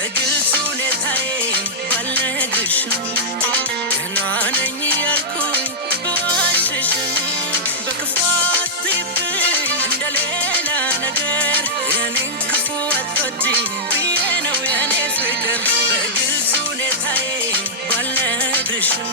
በግልጽ ሁኔታዬ ባልነግርሽም ገና ነኝ ያልኩኝ በዋሽሽም በክፉ አትይብኝ እንደሌላ ነገር የኔን ክፉ አትወጂኝ ብዬ ነው የኔ ፍቅር በግልጽ ሁኔታዬ ባልነግርሽም